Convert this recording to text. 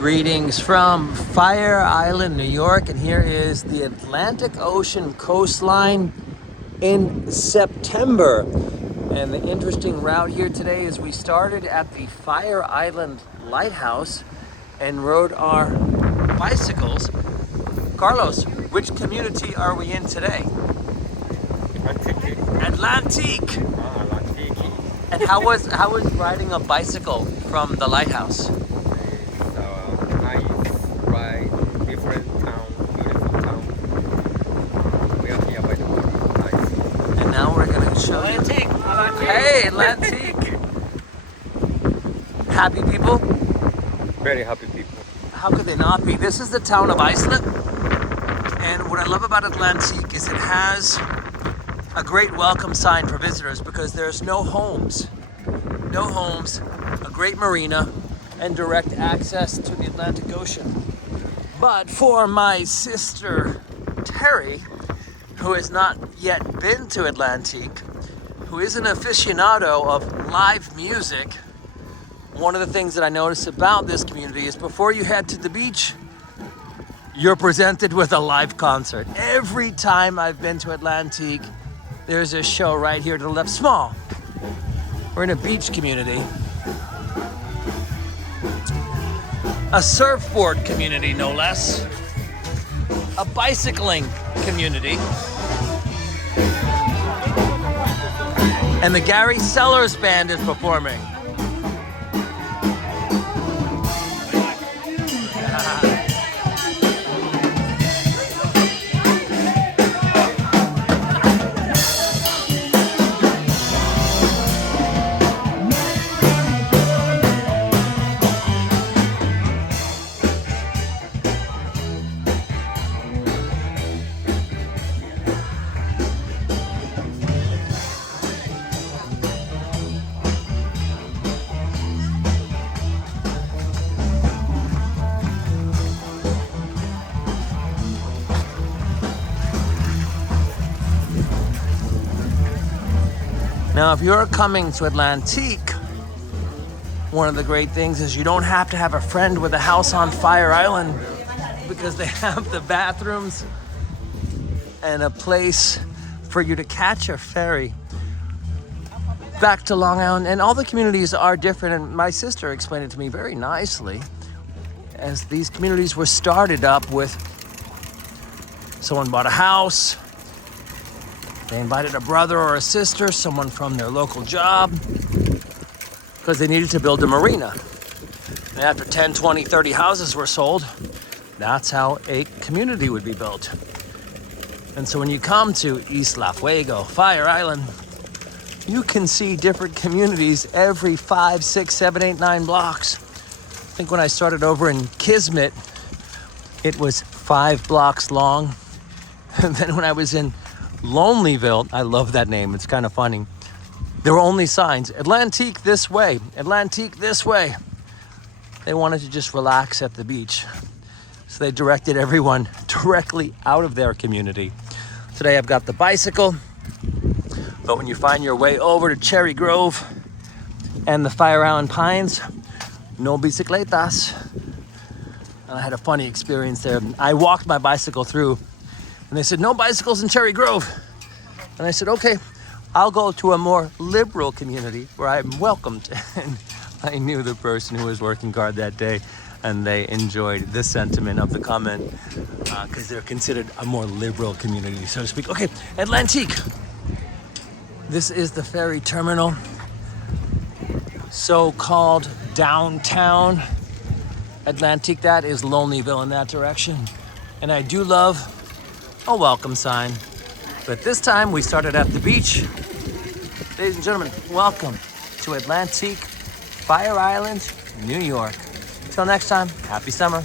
Greetings from Fire Island, New York, and here is the Atlantic Ocean coastline in September. And the interesting route here today is we started at the Fire Island Lighthouse and rode our bicycles. Carlos, which community are we in today? Atlantique. Atlantique. And how was riding a bicycle from the lighthouse? Nice ride, different town, beautiful town. We are here by the water. Nice. And now we're gonna show you. Hey, Atlantique. Happy people? Very happy people. How could they not be? This is the town of Iceland. And what I love about Atlantique is it has a great welcome sign for visitors because there's no homes. No homes, a great marina, and direct access to the Atlantic Ocean. But for my sister, Terry, who has not yet been to Atlantique, who is an aficionado of live music, one of the things that I notice about this community is before you head to the beach, you're presented with a live concert. Every time I've been to Atlantique, there's a show right here to the left. Small. We're in a beach community. A surfboard community, no less. A bicycling community. And the Gary Sellers Band is performing. Now, if you're coming to Atlantique, one of the great things is you don't have to have a friend with a house on Fire Island because they have the bathrooms and a place for you to catch a ferry back to Long Island. And all the communities are different, and my sister explained it to me very nicely, as these communities were started up with someone bought a house, they invited a brother or a sister, someone from their local job, because they needed to build a marina. And after 10, 20, 30 houses were sold, that's how a community would be built. And so when you come to Isla Fuego, Fire Island, you can see different communities every 5, 6, 7, 8, 9 blocks. I think when I started over in Kismet, it was 5 blocks long. And then when I was in Lonelyville, I love that name, it's kind of funny. There were only signs, Atlantique this way, Atlantique this way. They wanted to just relax at the beach. So they directed everyone directly out of their community. Today I've got the bicycle, but when you find your way over to Cherry Grove and the Fire Island Pines, no bicicletas. And I had a funny experience there. I walked my bicycle through and they said, no bicycles in Cherry Grove. And I said, okay, I'll go to a more liberal community where I'm welcomed. And I knew the person who was working hard that day, and they enjoyed the sentiment of the comment because they're considered a more liberal community, so to speak. Okay, Atlantique. This is the ferry terminal, so-called downtown Atlantique. That is Lonelyville in that direction. And I do love a welcome sign. But this time we started at the beach. Ladies and gentlemen, welcome to Atlantique, Fire Island, New York. Till next time, happy summer.